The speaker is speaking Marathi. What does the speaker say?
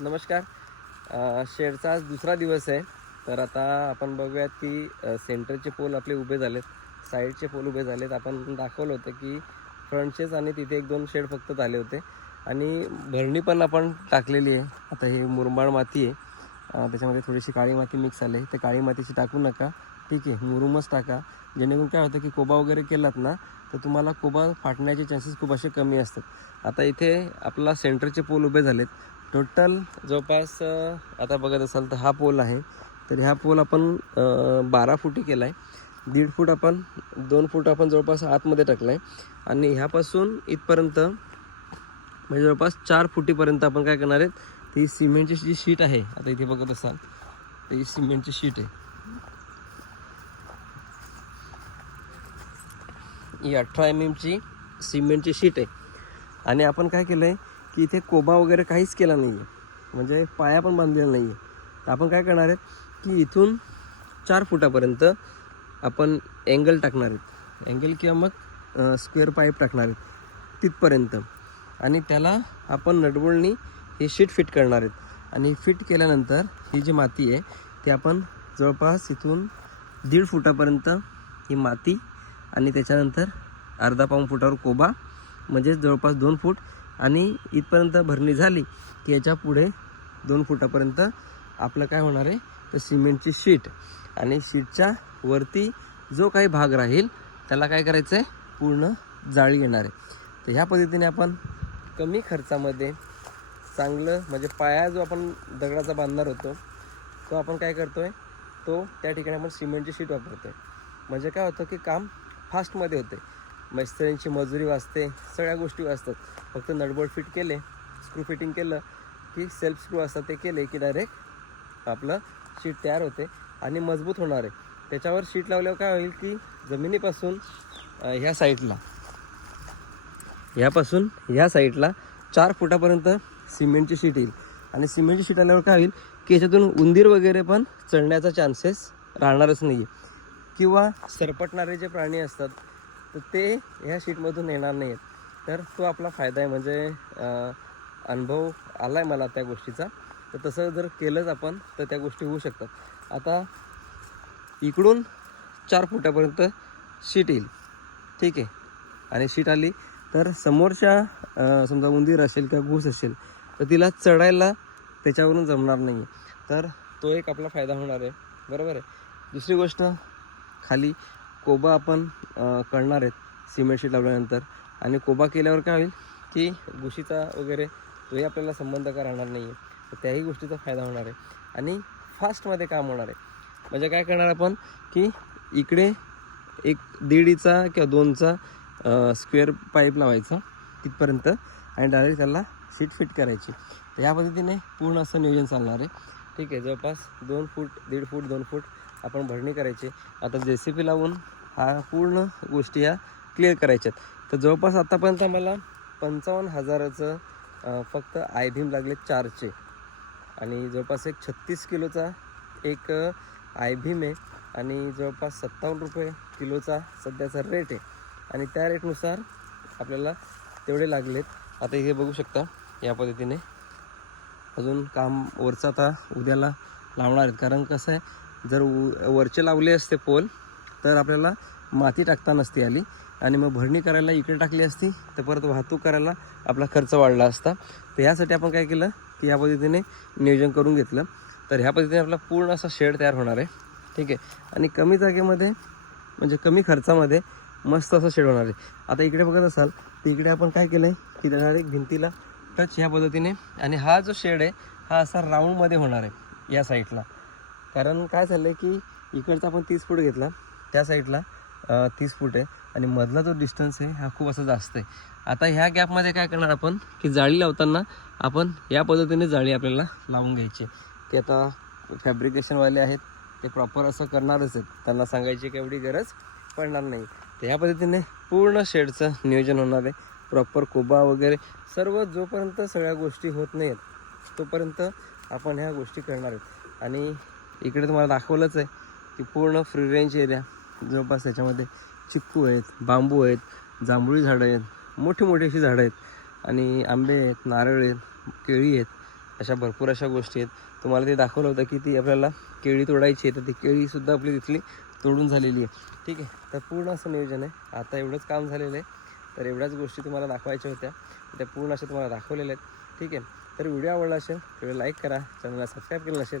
नमस्कार. शेडचा आज दुसरा दिवस आहे. तर आता आपण बघूयात की सेंटरचे पोल आपले उभे झालेत. साईडचे पोल उभे झालेत. आपण दाखवलं होतं की फ्रंटचेच आणि तिथे एक दोन शेड फक्त झाले होते. आणि भरणी पण आपण टाकलेली आहे. आता हे मुरमाड माती आहे. त्याच्यामध्ये थोडीशी काळी माती मिक्स आली आहे. तर काळी मातीची टाकू नका. ठीक आहे. मुरुमच टाका. जेणेकरून काय होतं की कोबा वगैरे केलात ना तर तुम्हाला कोबा फाटण्याचे चान्सेस खूप असे कमी असतात. आता इथे आपला सेंटरचे पोल उभे झालेत. टोटल जवळपास आता बघत असाल तर हा पोल आहे. तर ह्या पोल आपण बारा फुटी केला आहे दीड फूट आपण दोन फूट आपण जवळपास आतमध्ये टाकला आहे आणि ह्यापासून इथपर्यंत म्हणजे जवळपास चार फुटीपर्यंत आपण काय करणार आहेत ती सिमेंटची जी शीट आहे आता इथे बघत असाल तर ही सिमेंटची शीट आहे. ही अठरा एम एमची सिमेंटची शीट आहे. आणि आपण काय केलं आहे की इथे कोबा वगैरे काहीच केला नाही आहे म्हणजे पाया पण बांधलेला नाही आहे तर आपण काय करणार आहेत की इथून चार फुटापर्यंत आपण अँगल टाकणार आहेत. अँगल किंवा मग स्क्वेअर पाईप टाकणार आहेत. तिथपर्यंत. आणि त्याला आपण नटबोलनी हे शीट फिट करणार आहेत. आणि फिट केल्यानंतर ही जी माती आहे ती आपण जवळपास इथून दीड फुटापर्यंत ही माती आणि त्याच्यानंतर अर्धा पाऊण फुटावर कोबा म्हणजेच जवळपास दोन फूट आणि इथपर्यंत भरणी झाली की याच्यापुढे दोन फुटापर्यंत आपलं काय होणार आहे? तर सिमेंटची शीट. आणि शीटच्या वरती जो काही भाग राहील त्याला काय करायचं आहे पूर्ण जाळी येणार आहे. तर ह्या पद्धतीने आपण कमी खर्चामध्ये चांगलं म्हणजे पाया जो आपण दगडाचा बांधणार होतो तो आपण काय करतो आहे तो त्या ठिकाणी आपण सिमेंटची शीट वापरतो आहे म्हणजे काय होतं की काम फास्टमध्ये होते मिस्त्र्यांची मजुरी वाचते सगळ्या गोष्टी वाचतात. फक्त नटबोल्ट फिट केले स्क्रू फिटिंग केलं की सेल्फ स्क्रू असतात ते केले की डायरेक्ट आपलं शीट तयार होते आणि मजबूत होणार आहे. त्याच्यावर शीट लावल्यावर काय होईल की जमिनीपासून ह्या साईडला ह्यापासून ह्या साईडला चार फुटापर्यंत सिमेंटची शीट येईल. आणि सिमेंटची शीट आल्यावर काय होईल की याच्यातून उंदीर वगैरे पण चढण्याचा चान्सेस राहणारच नाही आहे किंवा सरपटणारे जे प्राणी असतात तर ते ह्या शीटमधून येणार नाही आहेत तर तो आपला फायदा आहे म्हणजे अनुभव आला आहे मला त्या गोष्टीचा. तर तसं जर केलंच आपण तर त्या गोष्टी होऊ शकतात. आता इकडून चार फुटापर्यंत शीट येईल. ठीक आहे? आणि शीट आली तर समोरच्या समजा उंदीर असेल किंवा घूस असेल तर तिला चढायला त्याच्यावरून जमणार नाही आहे तर तो एक आपला फायदा होणार आहे. बरोबर आहे? दुसरी गोष्ट खाली कोबा आपण करणार आहेत सिमेंट शीट लावल्यानंतर. आणि कोबा केल्यावर काय होईल की गुशीचा वगैरे तोही आपल्याला संबंध का राहणार नाही आहे तर त्याही गोष्टीचा फायदा होणार आहे. आणि फास्टमध्ये काम होणार आहे. म्हणजे काय करणार आपण की इकडे एक दीडीचा किंवा दोनचा स्क्वेअर पाईप लावायचा तिथपर्यंत आणि डायरेक्ट त्याला सीट फिट करायची. तर या पद्धतीने पूर्ण असं नियोजन चालणार आहे. ठीक आहे जवळपास दोन फूट दीड फूट दोन फूट आपण भरणी करायची. आता जे सी पी लावून हा पूर्ण गोष्टी ह्या क्लिअर करायच्यात. तर जवळपास आतापर्यंत आम्हाला पंचावन्न हजाराचं फक्त आय भीम लागले चारचे आणि जवळपास एक छत्तीस किलोचा एक आय भीम आहे. आणि जवळपास सत्तावन्न रुपये किलोचा सध्याचा रेट आहे. आणि त्या रेटनुसार आपल्याला तेवढे लागलेत. आता हे बघू शकता या पद्धतीने. अजून काम वरचं आता उद्याला लावणार आहेत. कारण कसं आहे जर वरचे लावले असते पोल तर आपल्याला माती टाकता नसती आली. आणि मग भरणी करायला इकडे टाकली असती तर परत वाहतूक करायला आपला खर्च वाढला असता. तर यासाठी आपण काय केलं की या पद्धतीने नियोजन करून घेतलं. तर ह्या पद्धतीने आपला पूर्ण असा शेड तयार होणार आहे. ठीक आहे? आणि कमी जागेमध्ये म्हणजे कमी खर्चामध्ये मस्त असं शेड होणार आहे. आता इकडे बघत असाल तर इकडे आपण काय केलं आहे की डायरेक्ट भिंतीला टच ह्या पद्धतीने. आणि हा जो शेड आहे हा असा राऊंडमध्ये होणार आहे या साईडला कारण काय झालं आहे की इकडचा आपण तीस फूट घेतला त्या साईडला तीस फूट आहे आणि मधला जो डिस्टन्स आहे हा खूप असा जास्त आहे. आता ह्या गॅपमध्ये काय करणार आपण की जाळी लावताना आपण या पद्धतीने जाळी आपल्याला लावून घ्यायची. ते आता फॅब्रिकेशनवाले आहेत ते प्रॉपर असं करणारच आहेत. त्यांना सांगायची काही एवढी गरज पडणार नाही. तर ह्या पद्धतीने पूर्ण शेडचं नियोजन होणार आहे. प्रॉपर कोबा वगैरे सर्व जोपर्यंत सगळ्या गोष्टी होत नाहीत तोपर्यंत आपण ह्या गोष्टी करणार आहेत. आणि इकडे तुम्हाला दाखवलंच आहे. की पूर्ण फ्री रेंज एरिया जवळपास त्याच्यामध्ये चिक्कू आहेत बांबू आहेत जांभुळी झाडं आहेत मोठी मोठी अशी झाडं आहेत. आणि आंबे आहेत नारळ आहेत केळी आहेत. अशा भरपूर अशा गोष्टी आहेत. तुम्हाला ते दाखवलं होतं की ती आपल्याला केळी तोडायची आहे. तर ती केळीसुद्धा आपली तिथली तोडून झालेली आहे. ठीक आहे. तर पूर्ण असं नियोजन आहे. आता एवढंच काम झालेलं आहे. तर एवढ्याच गोष्टी तुम्हाला दाखवायच्या होत्या. त्या पूर्ण अशा तुम्हाला दाखवलेल्या आहेत. ठीक आहे. तर व्हिडिओ आवडला असेल तर लाईक करा. चॅनलला सबस्क्राईब केलं नसेल